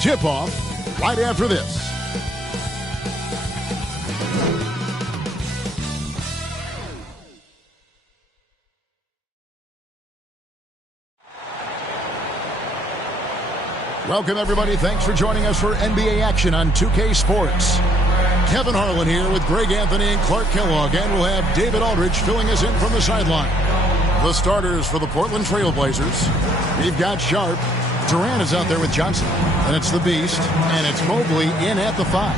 Tip-off right after this. Welcome, everybody. Thanks for joining us for NBA action on 2K Sports. Kevin Harlan here with Greg Anthony and Clark Kellogg, and we'll have David Aldridge filling us in from the sideline. The starters for the Portland Trail Blazers. We've got Sharp. Durant is out there with Johnson. And it's the Beast. And it's Mobley in at the 5.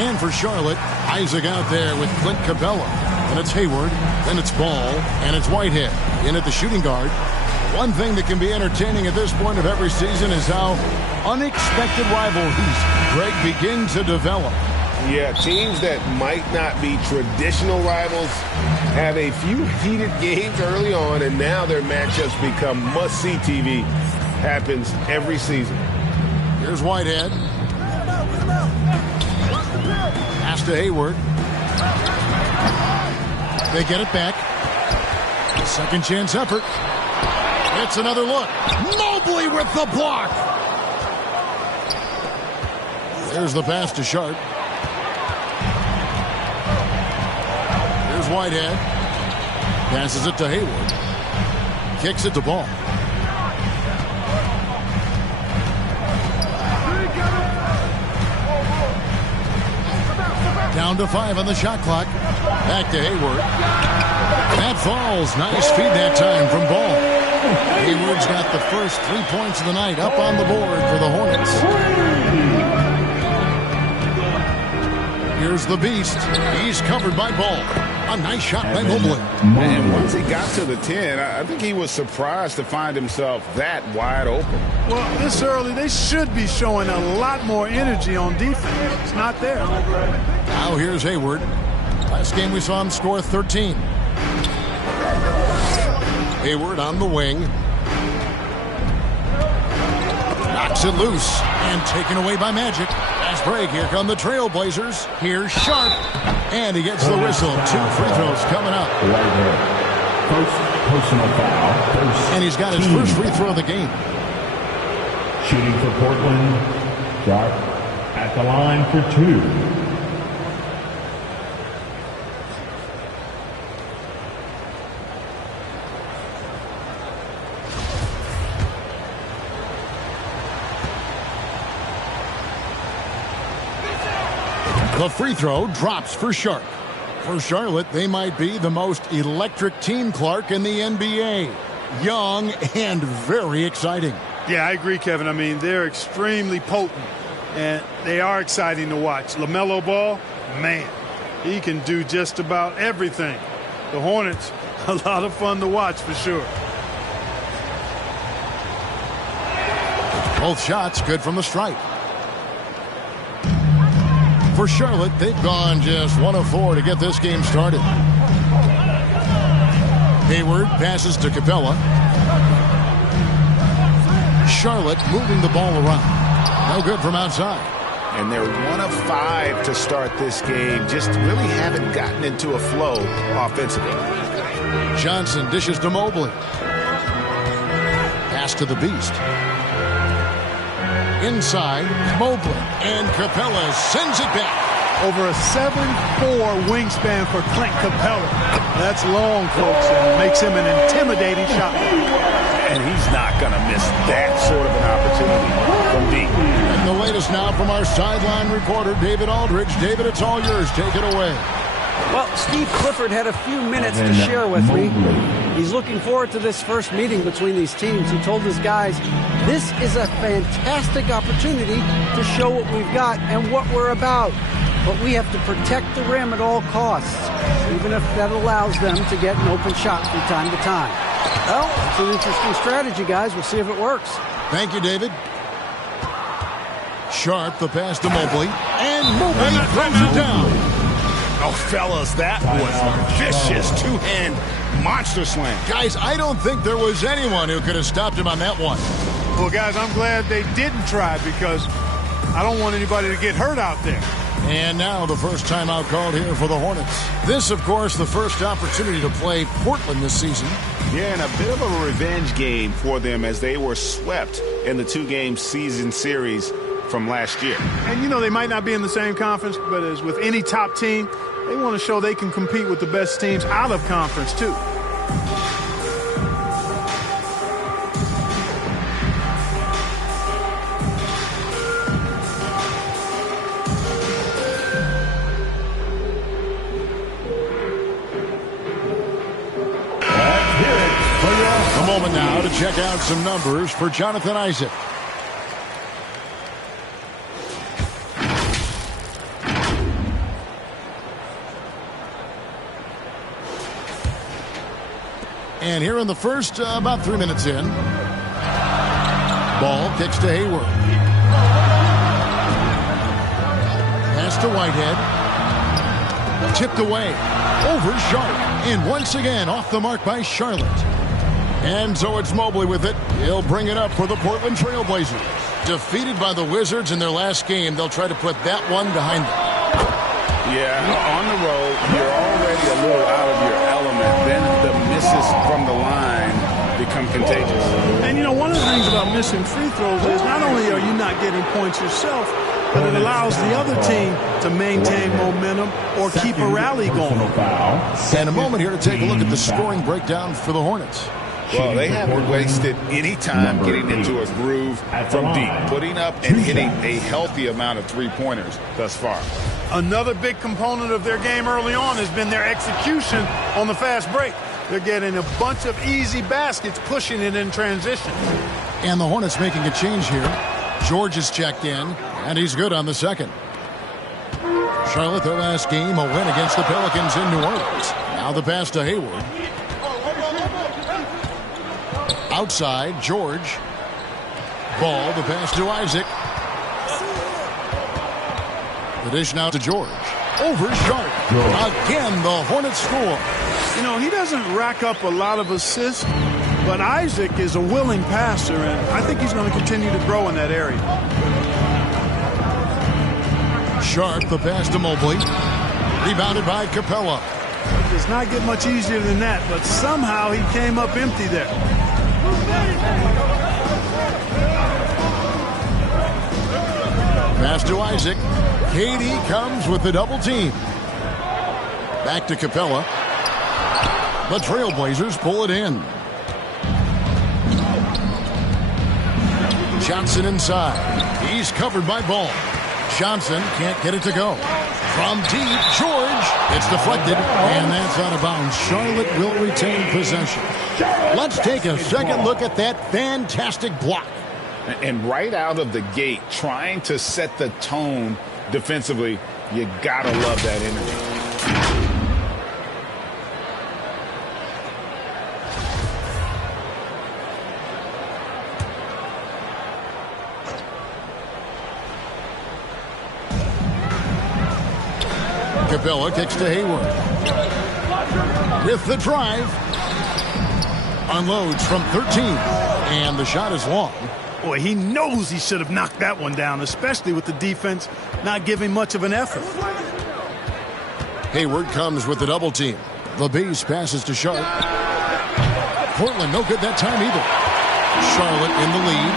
And for Charlotte, Isaac out there with Clint Capella. And it's Hayward. Then it's Ball. And it's Whitehead in at the shooting guard. One thing that can be entertaining at this point of every season is how unexpected rivalries, Greg, begin to develop. Yeah, teams that might not be traditional rivals have a few heated games early on, and now their matchups become must-see TV. Happens every season. Here's Whitehead. Pass to Hayward. They get it back. Second chance effort. It's another look. Mobley with the block. There's the pass to Sharp. Here's Whitehead. Passes it to Hayward. Kicks it to Ball. Down to 5 on the shot clock. Back to Hayward. That falls. Nice feed that time from Ball. Hayward's got the first 3 points of the night up on the board for the Hornets. Here's the Beast. He's covered by Ball. A nice shot by Mobley. And once he got to the 10, I think he was surprised to find himself that wide open. Well, this early, they should be showing a lot more energy on defense. It's not there. Now here's Hayward. Last game we saw him score 13. Hayward on the wing. Knocks it loose and taken away by Magic. Fast break. Here come the Trailblazers. Here's Sharp. And he gets the whistle. 2 free throws coming up. First personal foul. And he's got his first free throw of the game. Shooting for Portland. Sharp at the line for 2. The free throw drops for Sharp. For Charlotte, they might be the most electric team, Clark, in the NBA. Young and very exciting. Yeah, I agree, Kevin. I mean, they're extremely potent, and they are exciting to watch. LaMelo Ball, man, he can do just about everything. The Hornets, a lot of fun to watch for sure. Both shots good from the stripe. For Charlotte, they've gone just 1 of 4 to get this game started. Hayward passes to Capella. Charlotte moving the ball around. No good from outside. And they're 1 of 5 to start this game. Just really haven't gotten into a flow offensively. Johnson dishes to Mobley. Pass to the Beast. Inside, Mobley, and Capella sends it back. Over a 7'4" wingspan for Clint Capella. That's long, folks, and makes him an intimidating shot. And he's not going to miss that sort of an opportunity from deep. And the latest now from our sideline reporter, David Aldridge. David, it's all yours. Take it away. Well, Steve Clifford had a few minutes to share with me. He's looking forward to this first meeting between these teams. He told his guys, this is a fantastic opportunity to show what we've got and what we're about. But we have to protect the rim at all costs, even if that allows them to get an open shot from time to time. Well, it's an interesting strategy, guys. We'll see if it works. Thank you, David. Sharp, the pass to Mobley. And Mobley throws it down. Oh, fellas, that was a vicious two-hand monster slam. Guys, I don't think there was anyone who could have stopped him on that one. Well, guys, I'm glad they didn't try because I don't want anybody to get hurt out there. And now the first timeout called here for the Hornets. This, of course, the first opportunity to play Portland this season. Yeah, and a bit of a revenge game for them as they were swept in the 2-game season series from last year. And, you know, they might not be in the same conference, but as with any top team, they want to show they can compete with the best teams out of conference, too. A moment now to check out some numbers for Jonathan Isaac. And here in the first, about 3 minutes in, ball kicks to Hayward. Pass to Whitehead. Tipped away. Over Sharp. And once again off the mark by Charlotte. And so it's Mobley with it. He'll bring it up for the Portland Trail Blazers. Defeated by the Wizards in their last game, they'll try to put that one behind them. Yeah, on the road, you're already a little out of your element. Then the misses from the line become contagious. And, you know, one of the things about missing free throws is not only are you not getting points yourself, but it allows the other team to maintain momentum or keep a rally going. And a moment here to take a look at the scoring breakdown for the Hornets. Well, they haven't wasted any time getting into a groove from deep, putting up and hitting a healthy amount of three-pointers thus far. Another big component of their game early on has been their execution on the fast break. They're getting a bunch of easy baskets, pushing it in transition. And the Hornets making a change here. George is checked in, and he's good on the second. Charlotte, their last game, a win against the Pelicans in New Orleans. Now the pass to Hayward. Outside, George. Ball, the pass to Isaac. The dish now to George. Over Sharp. Again, the Hornets score. You know, he doesn't rack up a lot of assists, but Isaac is a willing passer, and I think he's going to continue to grow in that area. Sharp, the pass to Mobley. Rebounded by Capella. It does not get much easier than that, but somehow he came up empty there. Pass to Isaac. KD comes with the double team. Back to Capella. The Trailblazers pull it in. Johnson inside. He's covered by Ball. Johnson can't get it to go. From deep, George. It's deflected, and that's out of bounds. Charlotte will retain possession. Let's take a second look at that fantastic block. And right out of the gate, trying to set the tone defensively, you gotta love that energy. Capella kicks to Hayward. With the drive. Unloads from 13. And the shot is long. Boy, he knows he should have knocked that one down, especially with the defense not giving much of an effort. Hayward comes with the double team. The base passes to Sharp. Portland no good that time either. Charlotte in the lead.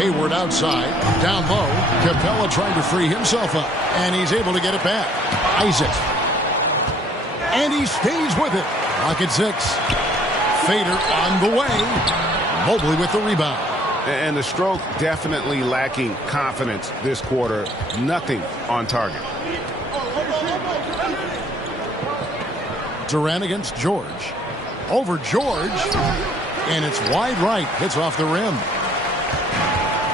Hayward outside. Down low. Capella trying to free himself up. And he's able to get it back. Isaac. And he stays with it. Pocket 6. Fader on the way. Mobley with the rebound. And the stroke definitely lacking confidence this quarter. Nothing on target. Durant against George. Over George. And it's wide right. Hits off the rim.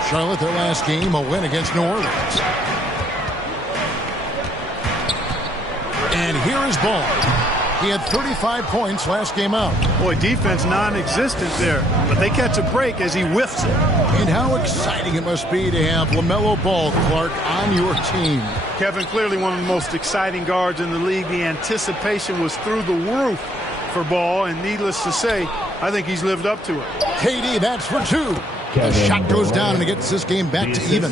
Charlotte, their last game, a win against New Orleans. And here is Ball. He had 35 points last game out. Boy, defense non-existent there, but they catch a break as he whiffs it. And how exciting it must be to have LaMelo Ball, Clark, on your team. Kevin, clearly one of the most exciting guards in the league. The anticipation was through the roof for Ball, and needless to say, I think he's lived up to it. KD, that's for 2. The shot goes down, and it gets this game back to even.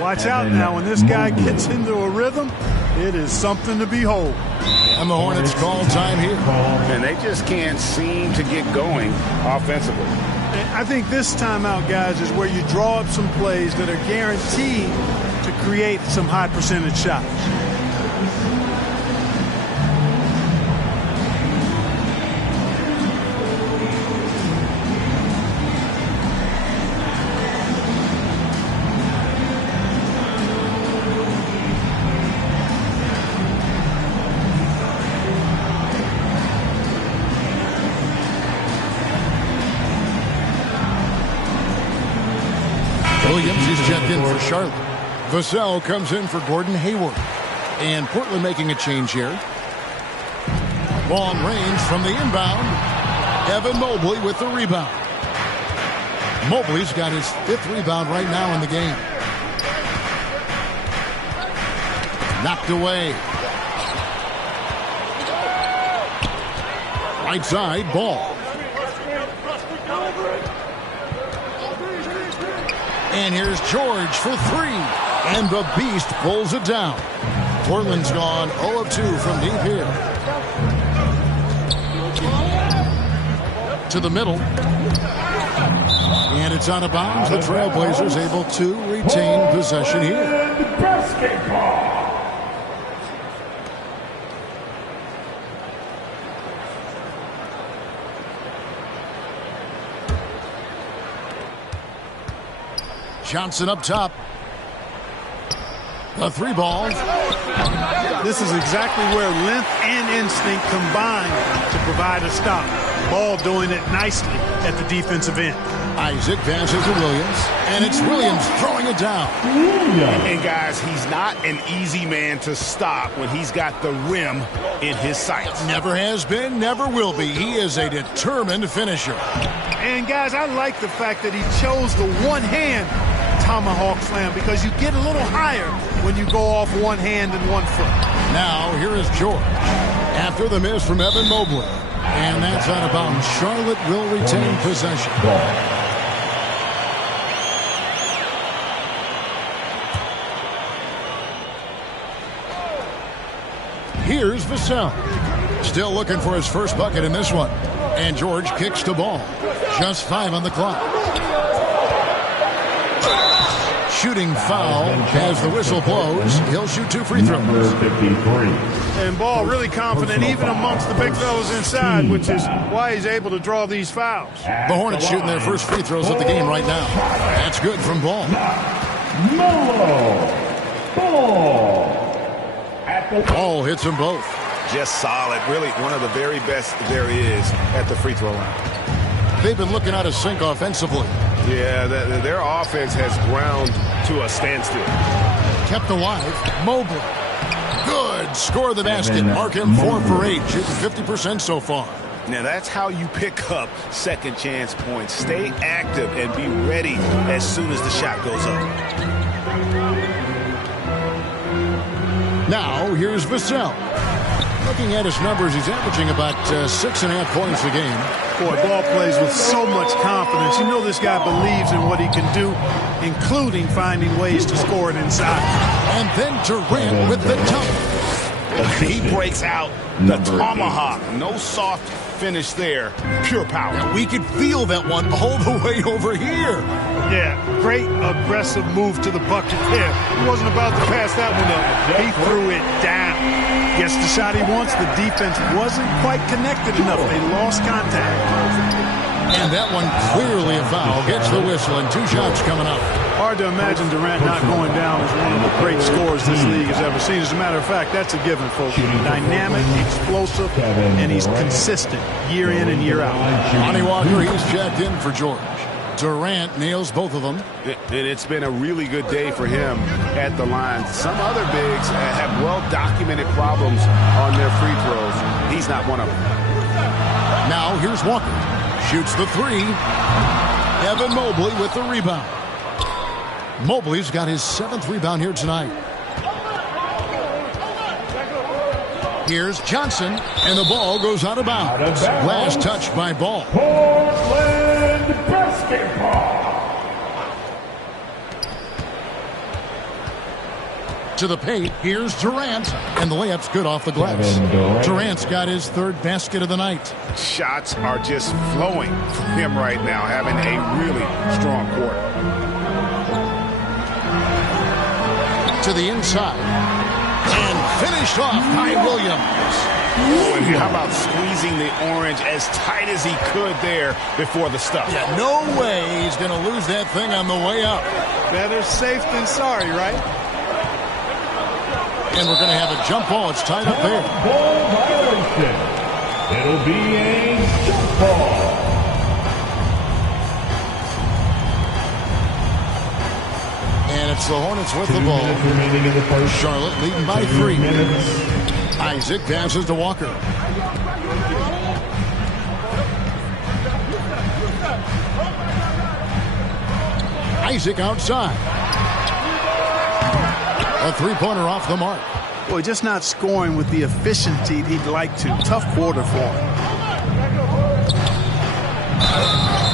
Watch out now. When this guy gets into a rhythm, it is something to behold. And the Hornets call time here. And they just can't seem to get going offensively. I think this timeout, guys, is where you draw up some plays that are guaranteed to create some high percentage shots. Williams, he's checked in for Charlotte. Vassell comes in for Gordon Hayward. And Portland making a change here. Long range from the inbound. Evan Mobley with the rebound. Mobley's got his 5th rebound right now in the game. Knocked away. Right side, Ball. And here's George for 3. And the Beast pulls it down. Portland's gone 0 of 2 from deep here. To the middle. And it's out of bounds. The Trailblazers able to retain possession here. Johnson up top. The 3 ball. This is exactly where length and instinct combine to provide a stop. Ball doing it nicely at the defensive end. Isaac passes to Williams, and it's Williams throwing it down. And guys, he's not an easy man to stop when he's got the rim in his sights. Never has been, never will be. He is a determined finisher. And guys, I like the fact that he chose the one-hand tomahawk slam because you get a little higher when you go off one hand and 1 foot. Now, here is George. After the miss from Evan Mobley. And that's out of bounds. Charlotte will retain possession. Here's Vassell. Still looking for his first bucket in this one. And George kicks the ball. Just 5 on the clock. Shooting foul as the whistle blows. He'll shoot 2 free throws. And Ball really confident even amongst the big fellas inside, which is why he's able to draw these fouls. The Hornets shooting their first free throws of the game right now. That's good from Ball. Ball hits them both. Just solid. Really one of the very best there is at the free throw line. They've been looking out of sync offensively. Yeah, their offense has ground to a standstill. Kept alive. Mobley. Good. Score the basket. Mark him 4 for 8. Shooting 50% so far. Now that's how you pick up second chance points. Stay active and be ready as soon as the shot goes up. Now here's Vassell. Looking at his numbers, he's averaging about 6.5 points a game. Boy, Ball plays with so much confidence. You know this guy believes in what he can do, including finding ways to score it inside. And then Durant with the dunk. He breaks out the tomahawk. No soft finish there. Pure power. We could feel that one all the way over here. Yeah, great aggressive move to the bucket there. He wasn't about to pass that one up. He threw it down. Gets the shot he wants. The defense wasn't quite connected enough. They lost contact. And that one clearly a foul. Gets the whistle and 2 shots coming up. Hard to imagine Durant not going down as one of the great scorers this league has ever seen. As a matter of fact, that's a given, folks. Dynamic, explosive, and he's consistent year in and year out. Lonnie Walker, he's checked in for George. Durant nails both of them. And it's been a really good day for him at the line. Some other bigs have well-documented problems on their free throws. He's not one of them. Now here's Walker. Shoots the 3. Evan Mobley with the rebound. Mobley's got his 7th rebound here tonight. Here's Johnson, and the ball goes out of bounds. Last touch by Ball. Portland basketball. To the paint, here's Durant, and the layup's good off the glass. Durant's got his third basket of the night. Shots are just flowing from him right now, having a really strong quarter. To the inside, and finished off by Williams. Oh, and how about squeezing the orange as tight as he could there before the stuff? Yeah, no way he's going to lose that thing on the way up. Better safe than sorry, right? And we're going to have a jump ball. It's tied up there. Ball violation. It'll be a jump ball. And it's the Hornets with the ball. Charlotte leading by 3. Isaac passes to Walker. Isaac outside. A three-pointer off the mark. Boy, just not scoring with the efficiency he'd like to. Tough quarter for him.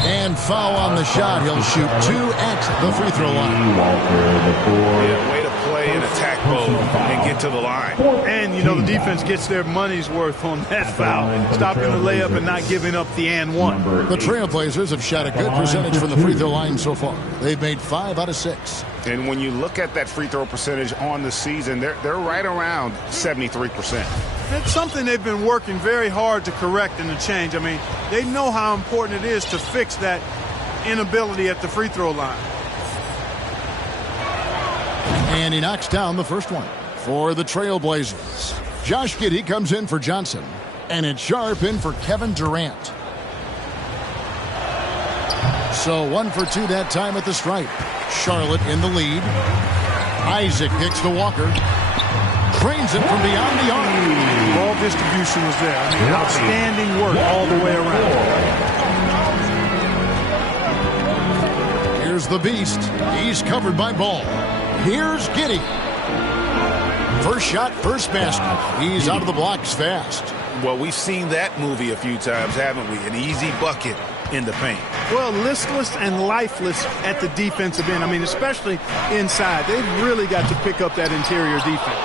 And foul on the shot. He'll shoot 2 at the free throw line. Yeah, way to play in attack mode and get to the line. And, you know, the defense gets their money's worth on that foul. Stopping the layup and not giving up the and one. The Trailblazers have shot a good percentage from the free throw line so far. They've made 5 out of 6. And when you look at that free throw percentage on the season, they're right around 73%. It's something they've been working very hard to correct and to change. I mean, they know how important it is to fix that inability at the free throw line. And he knocks down the first one for the Trailblazers. Josh Giddey comes in for Johnson. And it's Sharp in for Kevin Durant. So 1 for 2 that time at the stripe. Charlotte in the lead. Isaac kicks to Walker. Trains it from beyond the arc. Ball distribution was there. I mean, outstanding work all the way around. Here's the Beast. He's covered by Ball. Here's Giddey. First shot, first basket. He's out of the blocks fast. Well, we've seen that movie a few times, haven't we? An easy bucket in the paint. Well, listless and lifeless at the defensive end. I mean, especially inside. They've really got to pick up that interior defense.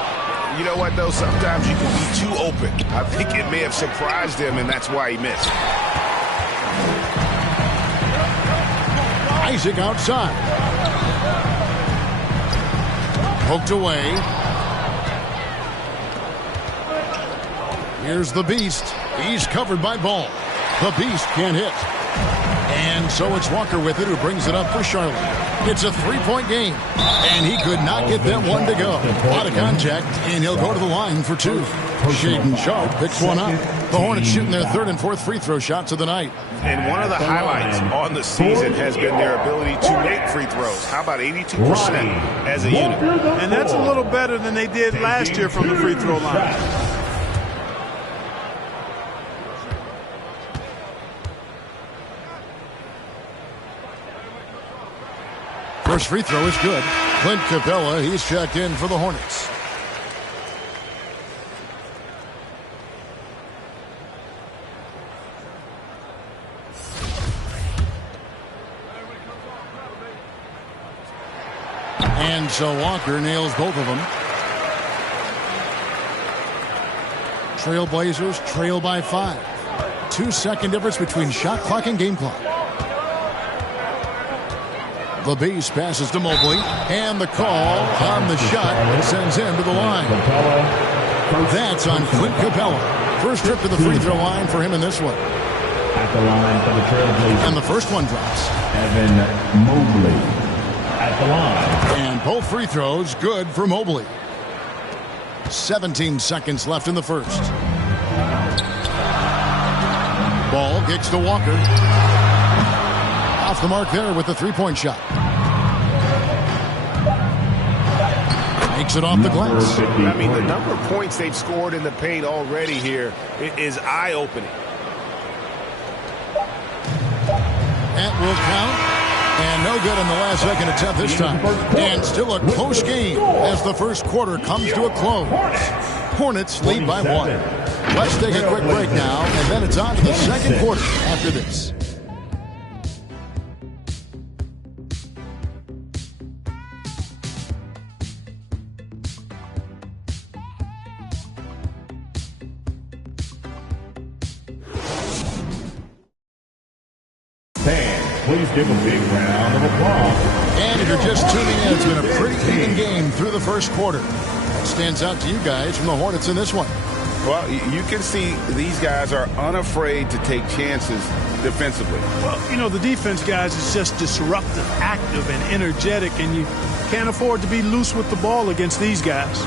You know what, though? Sometimes you can be too open. I think it may have surprised him, and that's why he missed. Isaac outside. Poked away. Here's the Beast. He's covered by Ball. The Beast can't hit. And so it's Walker with it who brings it up for Charlotte. It's a 3-point game. And he could not get that one to go. A lot of contact, and he'll go to the line for 2. Shaden Sharp picks one up. The Hornets shooting their 3rd and 4th free throw shots of the night. And one of the highlights on the season has been their ability to make free throws. How about 82% as a unit? And that's a little better than they did last year from the free throw line. First free throw is good. Clint Capella, he's checked in for the Hornets. And so Walker nails both of them. Trailblazers trail by 5. 2-second difference between shot clock and game clock. The Beast passes to Mobley, and the call on the shot that sends him to the line. That's on Clint Capella. First trip to the free throw line for him in this one. At the line for the Trailblazers. And the first one drops. Evan Mobley at the line. And both free throws good for Mobley. 17 seconds left in the first. Ball kicks to Walker. Off the mark there with the 3-point shot. Makes it off the glass. I mean, the number of points they've scored in the paint already here is eye-opening. That will count. And no good in the last second attempt this time. And still a close game as the first quarter comes to a close. Hornets lead by 1. Let's take a quick break now, and then it's on to the second quarter after this. Please give a big round of applause. And if you're just tuning in, it's been a pretty even game through the first quarter. What stands out to you guys from the Hornets in this one? Well, you can see these guys are unafraid to take chances defensively. Well, you know, the defense, guys, is just disruptive, active, and energetic, and you can't afford to be loose with the ball against these guys.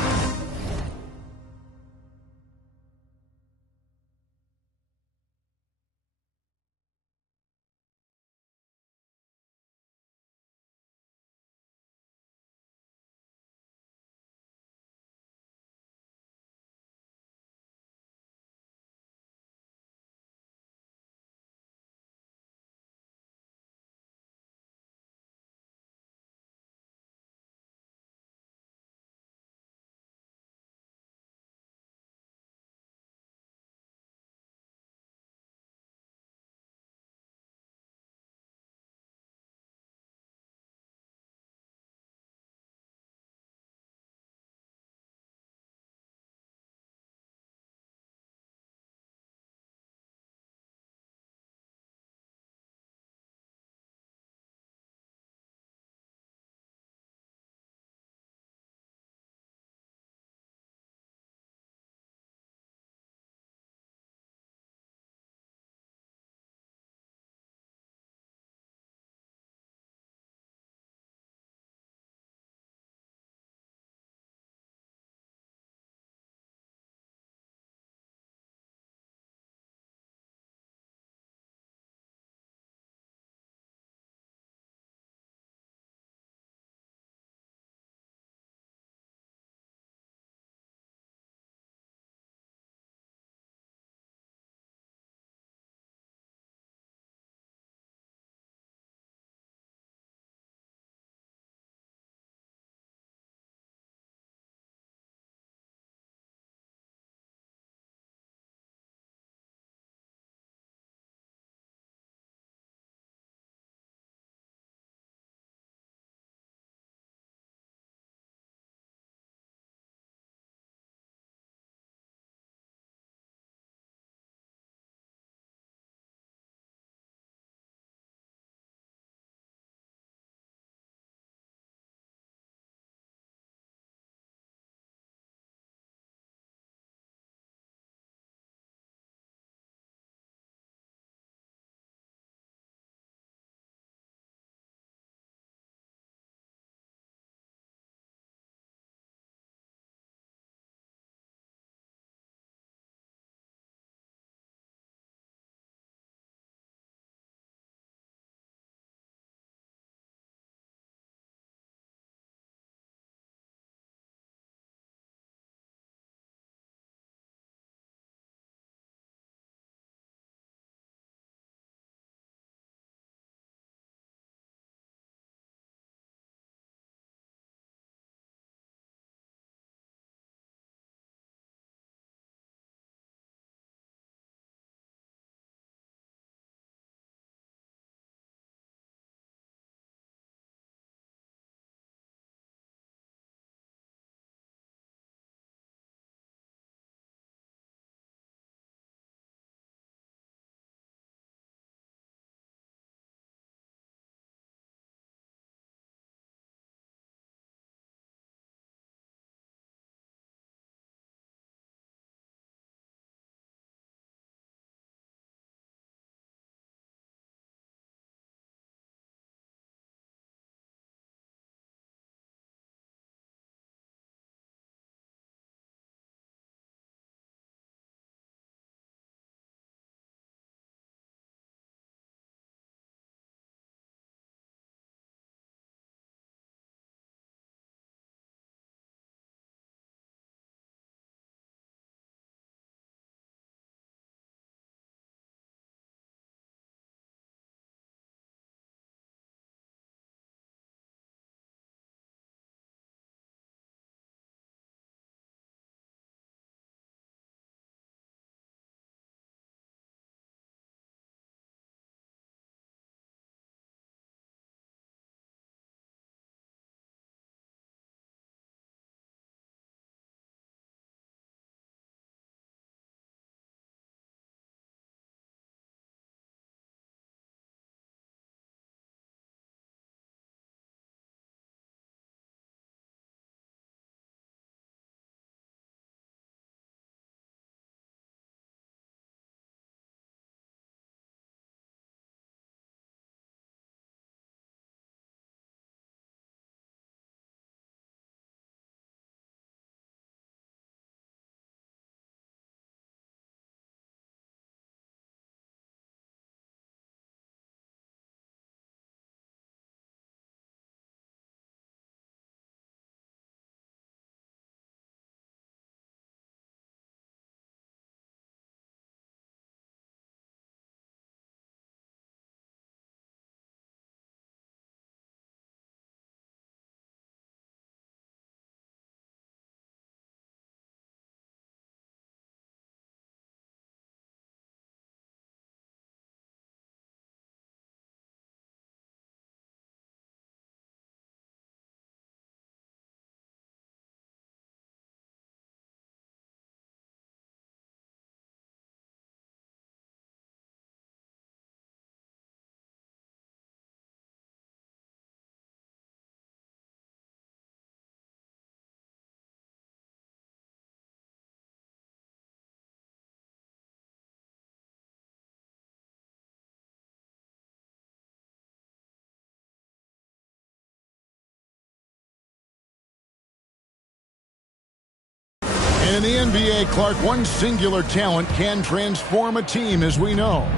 In the NBA, Clark, one singular talent can transform a team, as we know.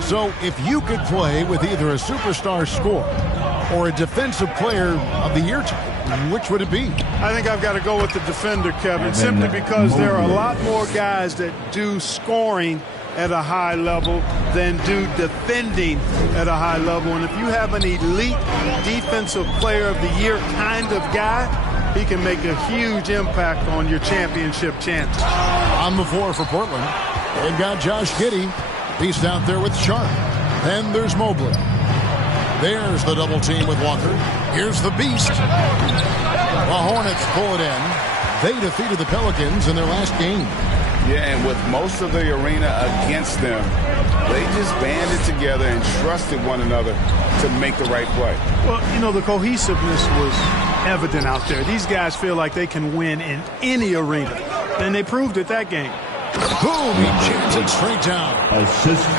So if you could play with either a superstar scorer or a defensive player of the year type, which would it be? I think I've got to go with the defender, Kevin, simply because there are a lot more guys that do scoring at a high level than do defending at a high level. And if you have an elite defensive player of the year kind of guy, he can make a huge impact on your championship chances. On the floor for Portland, they've got Josh Giddey. He's out there with Sharp. Then there's Mobley. There's the double team with Walker. Here's the Beast. The Hornets pull it in. They defeated the Pelicans in their last game. Yeah, and with most of the arena against them, they just banded together and trusted one another to make the right play. Well, you know, the cohesiveness was evident out there. These guys feel like they can win in any arena, and they proved it that game. Boom, he jams it straight down.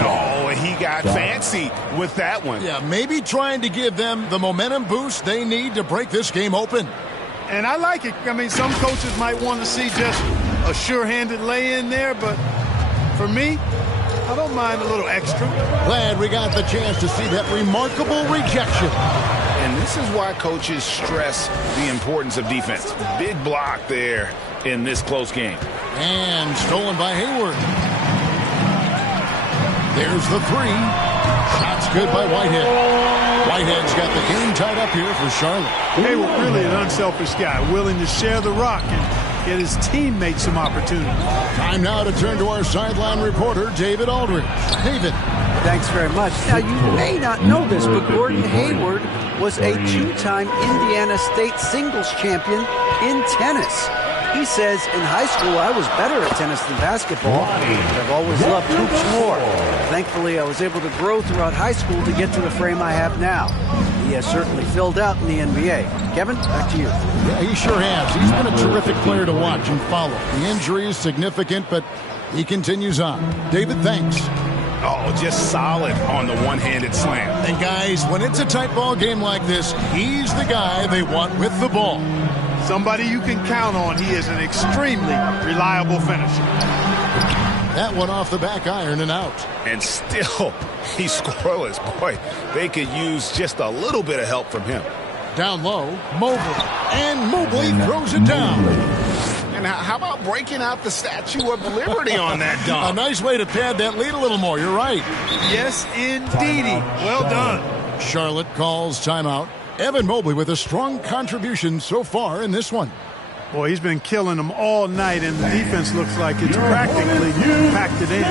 Oh, he got fancy with that one. Yeah, maybe trying to give them the momentum boost they need to break this game open. And I like it. I mean, some coaches might want to see just a sure-handed lay-in there, but for me, I don't mind a little extra. Glad we got the chance to see that remarkable rejection. And this is why coaches stress the importance of defense. Big block there in this close game. And stolen by Hayward. There's the three. Shots good by Whitehead. Whitehead's got the game tied up here for Charlotte. Hayward really an unselfish guy, willing to share the rock and get his teammates some opportunity. Time now to turn to our sideline reporter, David Aldridge. David. Thanks very much. Now, you may not know this, but Gordon Hayward was a two-time Indiana State singles champion in tennis. He says, in high school, I was better at tennis than basketball, but I've always loved hoops more. Thankfully, I was able to grow throughout high school to get to the frame I have now. He has certainly filled out in the NBA. Kevin, back to you. Yeah, he sure has. He's been a terrific player to watch and follow. The injury is significant, but he continues on. David, thanks. Oh, just solid on the one-handed slam. And guys, when it's a tight ball game like this, he's the guy they want with the ball. Somebody you can count on. He is an extremely reliable finisher. That one off the back iron and out. And still, he's scoreless. Boy, they could use just a little bit of help from him. Down low, Mobley. And Mobley throws it down. And how about breaking out the Statue of Liberty on that dunk? A nice way to pad that lead a little more. You're right. Yes, indeedy. Well done. Charlotte calls timeout. Evan Mobley with a strong contribution so far in this one. Boy, he's been killing them all night, and the defense looks like it's practically packed it in.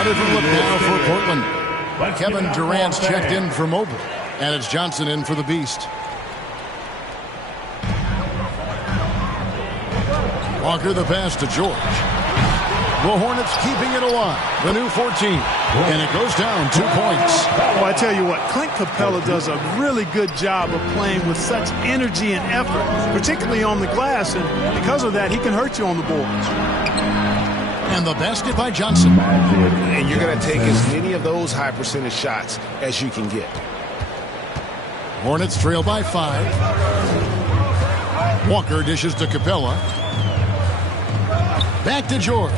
Different look now for Portland. Kevin Durant's checked in for Mobley, and it's Johnson in for the Beast. Walker the pass to George. The Hornets keeping it alive. The new 14, and it goes down 2 points. Well, I tell you what, Clint Capella does a really good job of playing with such energy and effort, particularly on the glass, and because of that, he can hurt you on the boards. And the basket by Johnson. And you're going to take as many of those high percentage shots as you can get. Hornets trail by 5. Walker dishes to Capella. Back to George.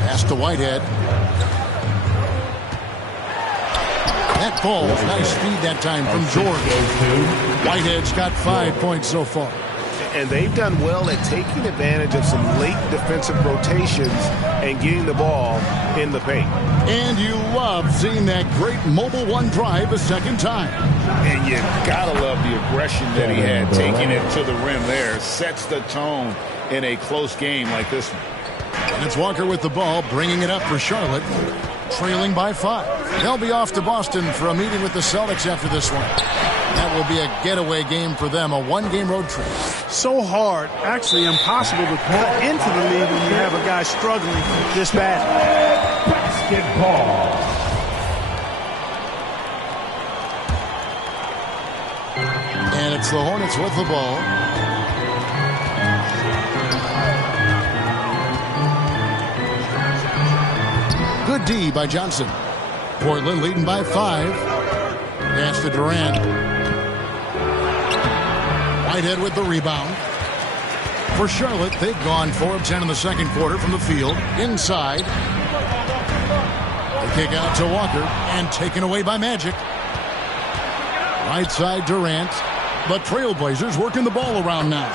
Pass to Whitehead. That ball, nice speed that time from George. Whitehead's got 5 points so far. And they've done well at taking advantage of some late defensive rotations and getting the ball in the paint. And you love seeing that great mobile one drive a second time. And you gotta love the aggression that he had, taking it to the rim there. Sets the tone in a close game like this one. And it's Walker with the ball, bringing it up for Charlotte, trailing by 5. They'll be off to Boston for a meeting with the Celtics after this one. That will be a getaway game for them, a one-game road trip. So hard, actually impossible to cut into the lead when you have a guy struggling this bad. Basketball. And it's the Hornets with the ball. Good D by Johnson. Portland leading by 5. Pass to Durant. Whitehead with the rebound. For Charlotte, they've gone 4 of 10 in the second quarter from the field. Inside. They kick out to Walker and taken away by Magic. Right side Durant. The Trailblazers working the ball around now.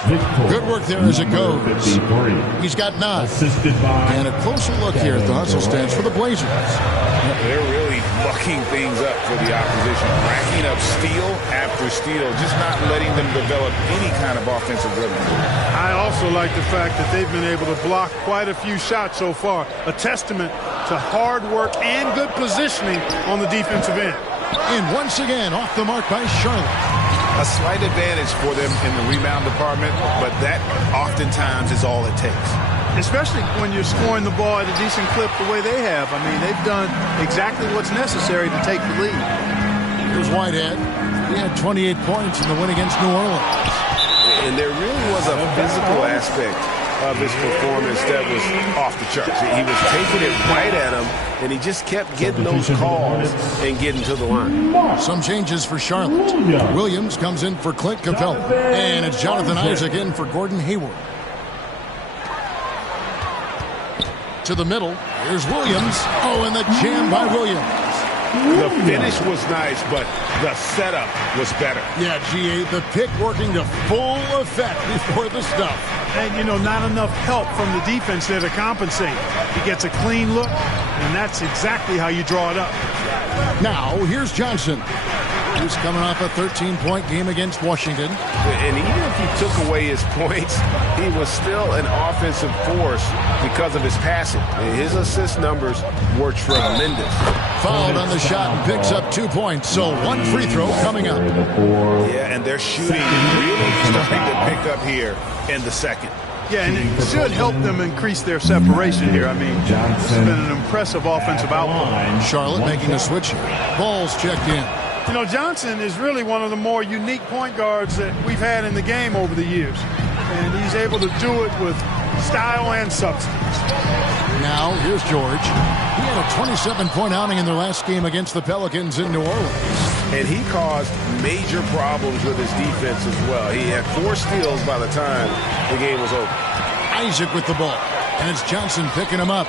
Good work there as it goes. He's got 9. Assisted by and a closer look here at the hustle stance for the Blazers. They're really bucking things up for the opposition. Racking up steal after steal, just not letting them develop any kind of offensive rhythm. I also like the fact that they've been able to block quite a few shots so far. A testament to hard work and good positioning on the defensive end. And once again, off the mark by Charlotte. A slight advantage for them in the rebound department, but that oftentimes is all it takes. Especially when you're scoring the ball at a decent clip the way they have. I mean, they've done exactly what's necessary to take the lead. Here's Whitehead. He had 28 points in the win against New Orleans. And there really was a physical aspect of his performance that was off the charts. He was taking it right at him, and he just kept getting those calls and getting to the line. Some changes for Charlotte. Williams comes in for Clint Capella. And it's Jonathan Isaac in for Gordon Hayward. To the middle. Here's Williams. Oh, and the jam by Williams. The finish was nice, but the setup was better. Yeah, GA, the pick working to full effect before the stuff. And, you know, not enough help from the defense there to compensate. He gets a clean look, and that's exactly how you draw it up. Now, here's Johnson. He's coming off a 13-point game against Washington. And even if you took away his points, he was still an offensive force because of his passing. His assist numbers were tremendous. Fouled on the shot and picks up 2 points. So 1 free throw coming up. Yeah, and their shooting really starting to pick up here in the second. Yeah, and it should help them increase their separation here. I mean, it's been an impressive offensive output. Charlotte making a switch here. Ball's checked in. You know, Johnson is really one of the more unique point guards that we've had in the game over the years. And he's able to do it with style and substance. Now, here's George. He had a 27-point outing in their last game against the Pelicans in New Orleans. And he caused major problems with his defense as well. He had 4 steals by the time the game was over. Isaac with the ball. And it's Johnson picking him up.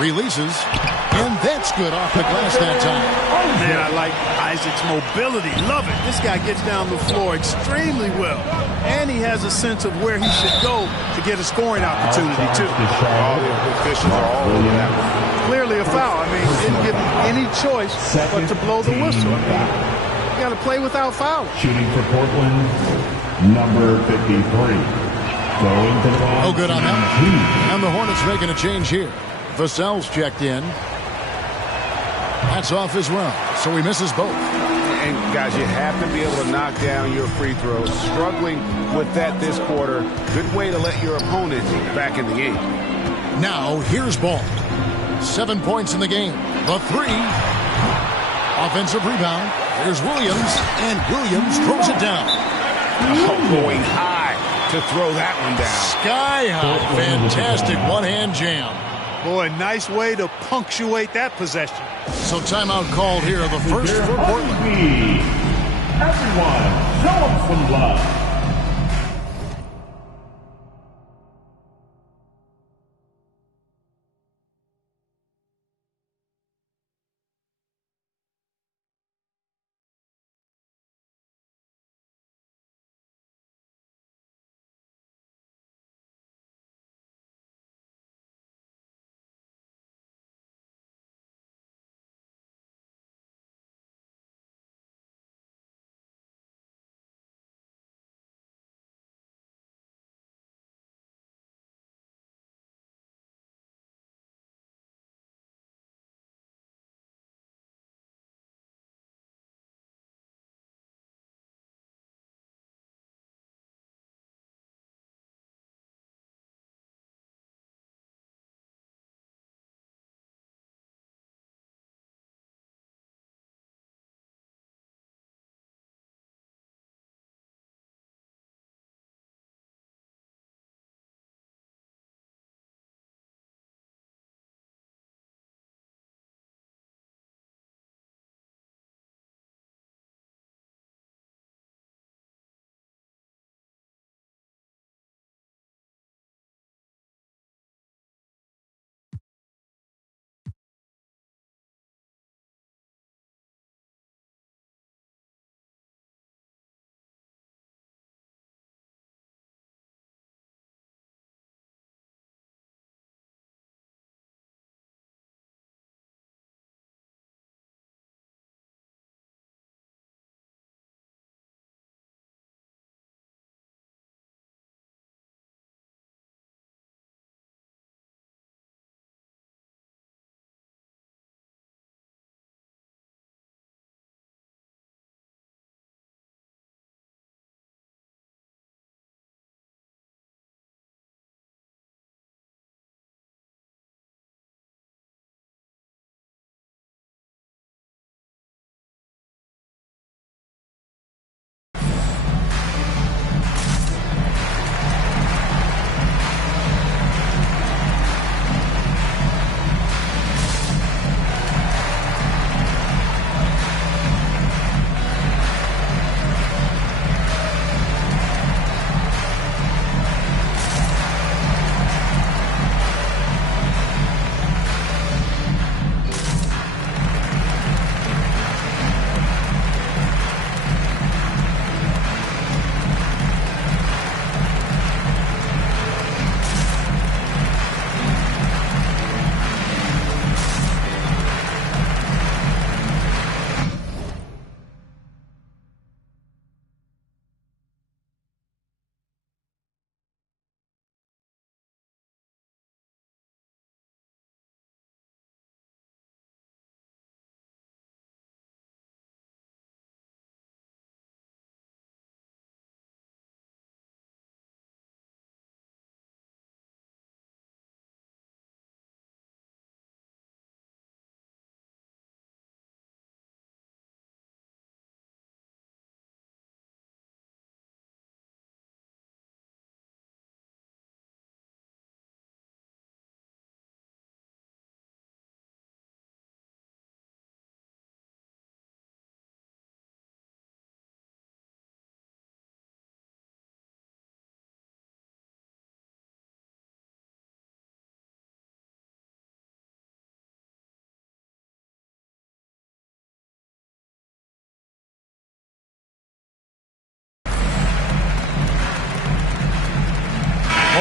Releases. And that's good off the glass that time. Man, I like Isaac's mobility. Love it. This guy gets down the floor extremely well. And he has a sense of where he should go to get a scoring opportunity, too. All the officials are all over that one. Clearly a foul. I mean, he didn't give him any choice but to blow the whistle. I mean, you got to play without fouling. Shooting for Portland, number 53. Going to the line. Oh, good on that. And the Hornets making a change here. Vassell's checked in. That's off as well, so he misses both. And, guys, you have to be able to knock down your free throws. Struggling with that this quarter. Good way to let your opponent back in the game. Now, here's Ball. 7 points in the game. The 3. Offensive rebound. Here's Williams, and Williams throws it down. Oh, going high to throw that one down. Sky high. Fantastic one-hand jam. Boy, nice way to punctuate that possession. So timeout called here, the first for Portland. Everyone, show them some love.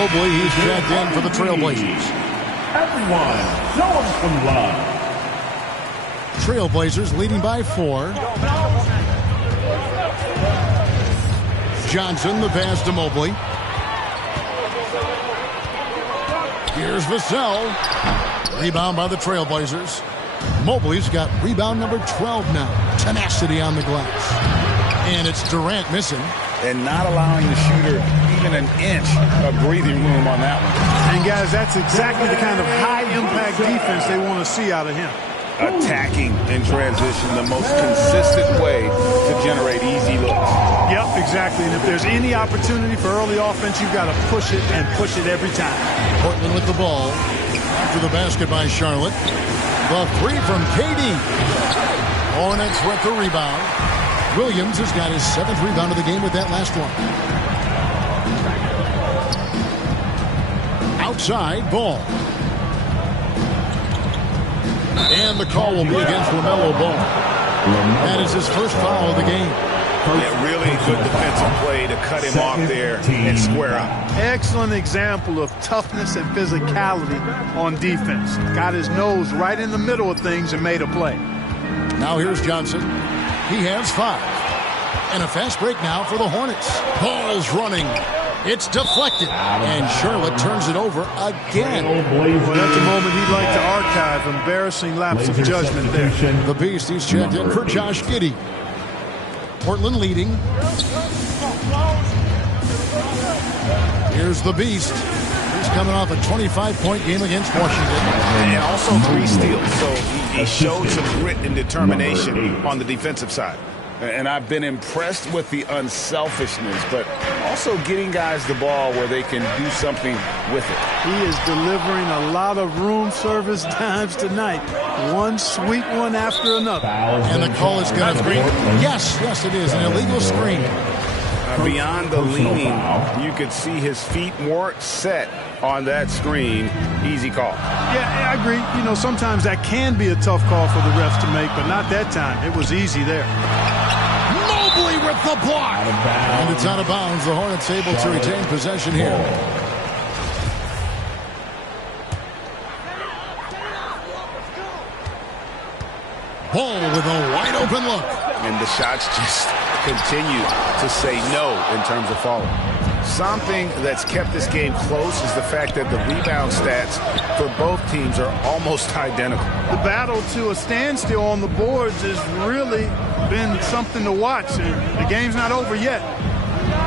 Mobley, he's checked in for the Trailblazers. Everyone, show them some love. Trailblazers leading by 4. Johnson, the pass to Mobley. Here's Vassell. Rebound by the Trailblazers. Mobley's got rebound number 12 now. Tenacity on the glass. And it's Durant missing. And not allowing the shooter even an inch of breathing room on that one. And guys, that's exactly the kind of high-impact defense they want to see out of him. Attacking in transition, the most consistent way to generate easy looks. Yep, exactly. And if there's any opportunity for early offense, you've got to push it and push it every time. Portland with the ball. After the basket by Charlotte. The 3 from KD. Hornets with the rebound. Williams has got his 7th rebound of the game with that last one. Outside, Ball. And the call will be against LaMelo Ball. That is his first foul of the game. Yeah, really good defensive play to cut him off there and square up. Excellent example of toughness and physicality on defense. Got his nose right in the middle of things and made a play. Now here's Johnson. He has 5. And a fast break now for the Hornets. Ball's running. It's deflected. And Charlotte turns it over again. Well, that's a moment he'd like to archive. Embarrassing lapse of judgment there. The Beast, he's checked in for Josh Giddey. Portland leading. Here's the Beast. He's coming off a 25-point game against Washington. And also 3 steals. So he showed some grit and determination on the defensive side. And I've been impressed with the unselfishness, but also getting guys the ball where they can do something with it. He is delivering a lot of room service dimes tonight. One sweet one after another. And the call is going to be, yes, it is, an illegal screen. Beyond the leaning, you could see his feet more set on that screen. Easy call. Yeah, I agree. You know, sometimes that can be a tough call for the refs to make, but not that time. It was easy there. Mobley with the block. And it's out of bounds. The Hornets able to retain possession here. Ball with a wide open look. And the shots just continue to say no in terms of falling. Something that's kept this game close is the fact that the rebound stats for both teams are almost identical. The battle to a standstill on the boards has really been something to watch. And the game's not over yet.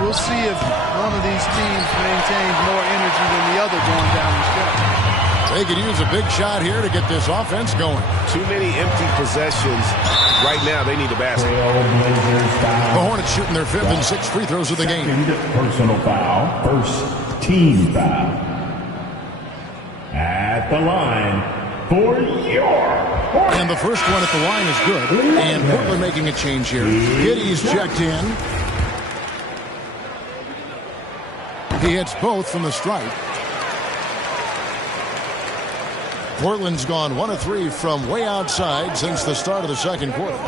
We'll see if one of these teams maintains more energy than the other going down the stretch. They could use a big shot here to get this offense going. Too many empty possessions. Right now, they need a basket. The Hornets shooting their 5th and 6th free throws of the game. Personal foul. First team foul. At the line for your Hornets. And the first one at the line is good. And Portland making a change here. Giddey's checked in. He hits both from the stripe. Portland's gone 1 of 3 from way outside since the start of the second quarter.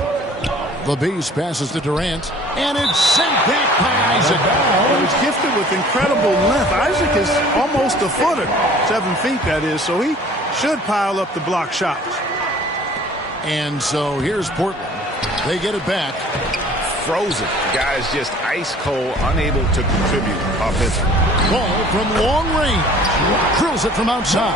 The Beast passes to Durant, and it's sent back by Isaac. He was gifted with incredible length. Isaac is almost a footer, 7 feet that is, so he should pile up the block shots. And so here's Portland. They get it back. Frozen. Guys just ice cold, unable to contribute offensively. Ball from long range. Drills it from outside.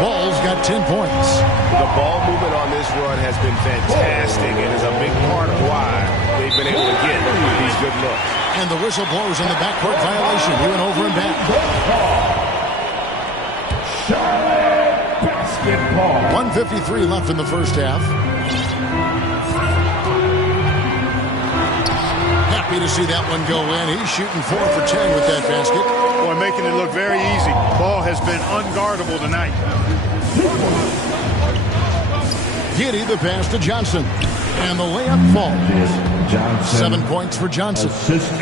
Ball's got 10 points. The ball movement on this run has been fantastic and is a big part of why they've been able to get these good looks. And the whistle blows on the backcourt violation. He went over and back. Charlotte basketball. 1:53 left in the first half. Happy to see that one go in. He's shooting 4 for 10 with that basket. Boy, making it look very easy. Ball has been unguardable tonight. Giddey the pass to Johnson. And the layup falls. Johnson. 7 points for Johnson.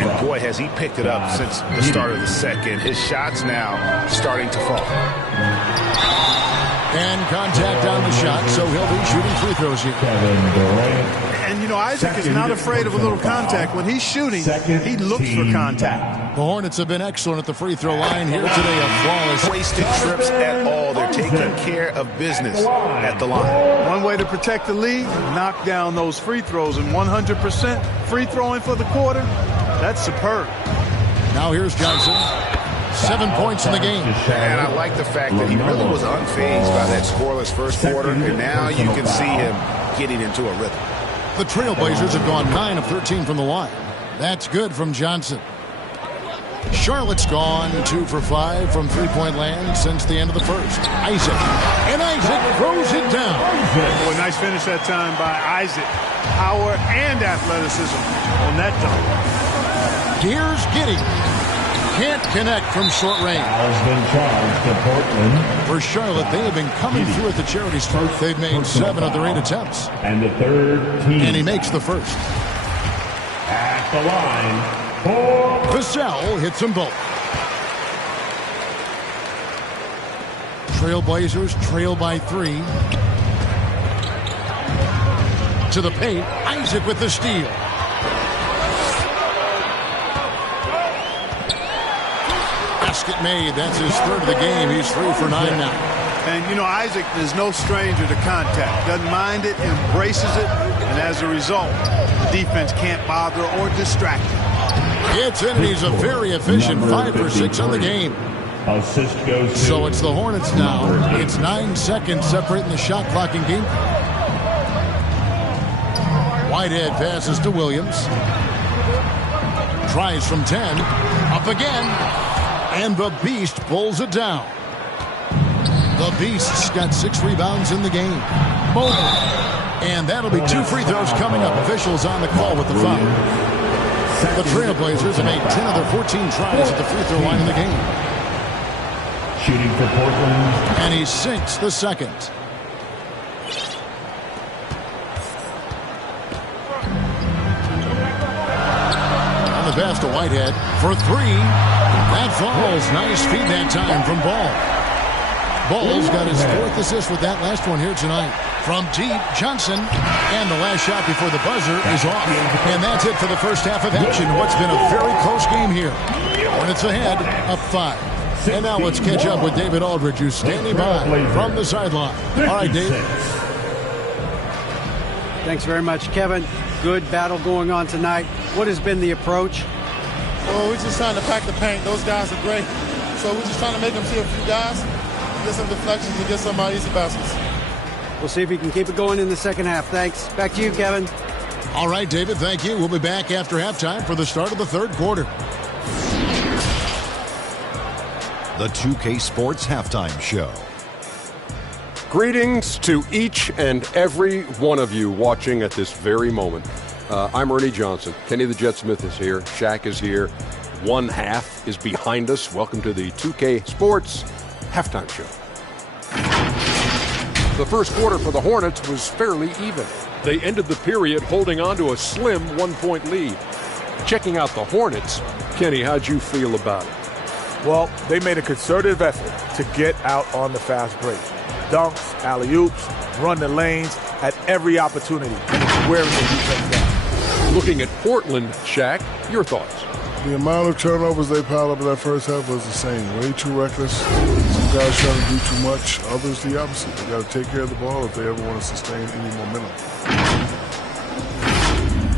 And boy, has he picked it up since the start of the second. His shots now starting to fall. And contact on the shot, so he'll be shooting free throws here. Kevin Durant. And you know, Isaac is not afraid of a little contact. When he's shooting, he looks for contact. The Hornets have been excellent at the free throw line here today. A flawless. Wasted trips at all. They're taking care of business at the line. One way to protect the lead, knock down those free throws, and 100% free throwing for the quarter, that's superb. Now here's Johnson. 7 points in the game. And I like the fact that he really was unfazed by that scoreless first quarter, and now you can see him getting into a rhythm. The Trailblazers have gone 9 of 13 from the line. That's good from Johnson. Charlotte's gone 2 for 5 from three-point land since the end of the first. Isaac. And Isaac throws it down. Boy, nice finish that time by Isaac. Power and athleticism on that dunk. Here's Giddey. Can't connect from short range. Foul's been charged to Portland. For Charlotte, they have been coming through at the charity stripe. They've made 7 of their 8 attempts. And the third team. And he makes the first. At the line for Vassell hits them both. Trailblazers trail by 3. To the paint. Isaac with the steal. Basket made. That's his third of the game. He's 3 for 9 now. And, you know, Isaac is no stranger to contact. Doesn't mind it, embraces it, and as a result, the defense can't bother or distract him. Gets in, and he's a very efficient 5 for 6 on the game. assist goes to. So it's the Hornets now. It's 9 seconds separating the shot clock and game. Whitehead passes to Williams. Tries from 10. Up again. And the Beast pulls it down. The Beast's got 6 rebounds in the game. Boom. And that'll be 2 free throws coming up. Officials on the call with the foul. The Trailblazers have made 10 of their 14 tries at the free throw line in the game. Shooting for Portland. And he sinks the second. On the pass to Whitehead for 3. That falls. Nice feed that time from Ball. Ball's got his 4th assist with that last one here tonight. From deep, Johnson. And the last shot before the buzzer is off. And that's it for the first half of action. What's been a very close game here. Hornets ahead, up 5. And now let's catch up with David Aldridge, who's standing by from the sideline. All right, Dave. Thanks very much, Kevin. Good battle going on tonight. What has been the approach? Well, we're just trying to pack the paint. Those guys are great. So we're just trying to make them see a few guys, get some deflections, and get some easy baskets. We'll see if he can keep it going in the second half. Thanks. Back to you, Kevin. All right, David, thank you. We'll be back after halftime for the start of the third quarter. The 2K Sports Halftime Show. Greetings to each and every one of you watching at this very moment. I'm Ernie Johnson. Kenny the Jet Smith is here. Shaq is here. One half is behind us. Welcome to the 2K Sports Halftime Show. The first quarter for the Hornets was fairly even. They ended the period holding on to a slim 1-point lead. Checking out the Hornets, Kenny, how'd you feel about it? Well, they made a concerted effort to get out on the fast break. Dunks, alley-oops, run the lanes at every opportunity, and it's wearing the defense down. Looking at Portland, Shaq, your thoughts? The amount of turnovers they piled up in that first half was insane. Way too reckless. Some guys trying to do too much. Others the opposite. They got to take care of the ball if they ever want to sustain any momentum.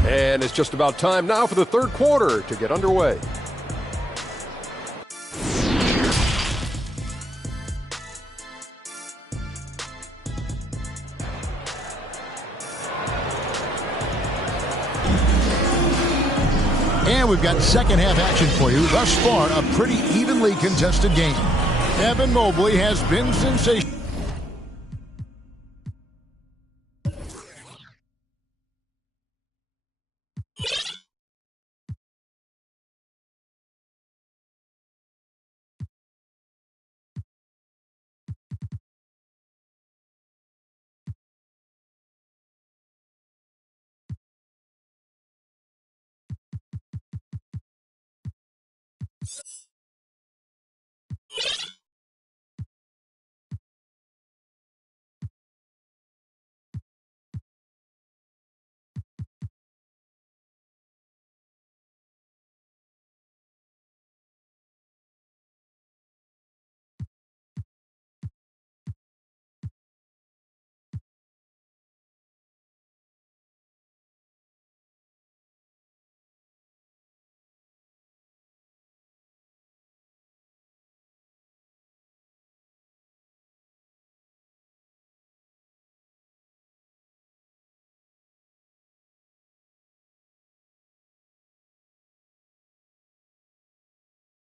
And it's just about time now for the third quarter to get underway. And we've got second half action for you. Thus far, a pretty evenly contested game. Evan Mobley has been sensational.